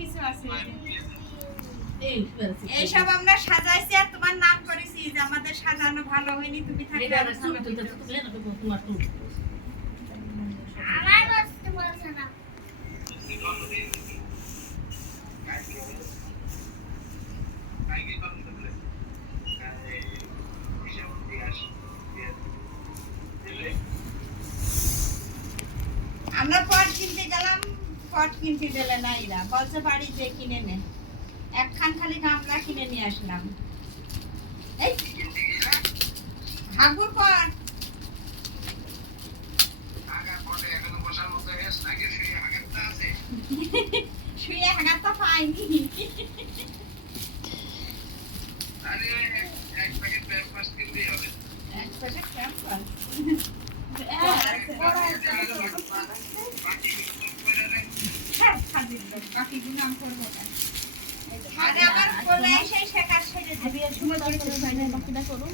কিছু আছে এইসব আমরা সাজাইছি আর তোমার নাম করেছি যে আমাদের সাজানো ভালো হয়নি, তুমি থাকলে আমার বসতে বলছ না। আমরা পট কিনতে গেলাম, পট কিনতে দিলে না, এরা বলছে বাড়ি যে কিনে নে, একখান খালি গামলা কিনে নিয়ে আসলাম। এই হাগুর পট শুয়ে হাগার তো পাইনি। এক প্যাকেট প্যাম্পাস কিনতেই হবে। এক প্যাকেট প্যাম্পাস বাকিগুলো আমি করবো না। আরে আমার কোলে এসে শেখার ছেড়ে দেবে সময় করে বাকিটা করো।